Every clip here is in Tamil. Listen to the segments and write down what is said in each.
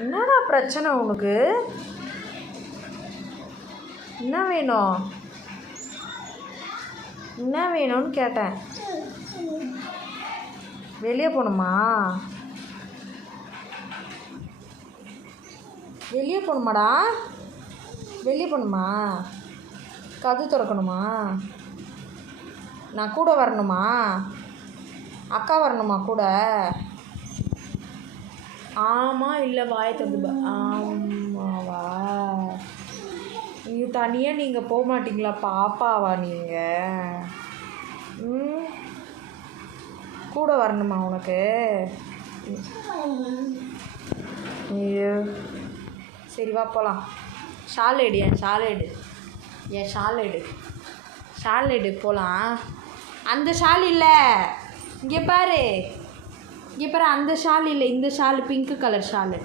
என்னடா பிரச்சனை உனக்கு? என்ன வேணும்? என்ன வேணும்னு கேட்டேன். வெளியே போகணுமா? வெளியே போகணுமாடா? வெளியே போகணுமா? கது திறக்கணுமா? நான் கூட வரணுமா? அக்கா வரணுமா கூட? ஆமாம் இல்லை வாயை தந்து ஆமாவா? நீங்கள் தனியாக நீங்கள் போக மாட்டிங்களா? பாப்பாவா நீங்கள்? கூட வரணுமா உனக்கு? ஐயோ சரி வா போகலாம். ஷால் எடு, என் ஷால் எடு, என் ஷால் எடு, ஷால் எடு போகலாம். அந்த ஷால் இல்லை, இங்கே பாரு, இங்கே பாரு, அந்த ஷால் இல்லை, இந்த ஷால் பிங்க்கு கலர் ஷாலு.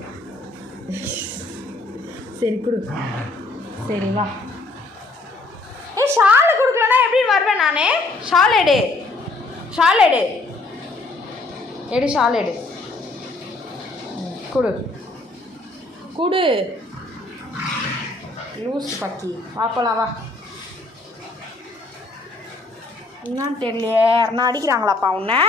சரி கொடு. சரி வா. ஷாலு கொடுக்கலன்னா எப்படி வருவேன் நானே? ஷால் எடு, ஷால் எடு, எடு ஷால் எடு, கொடு கொடு. லூஸ் பக்கி வா போலாம் வா. என்னான்னு தெரியலையே, யாருன்னா அடிக்கிறாங்களாப்பா உன்னை?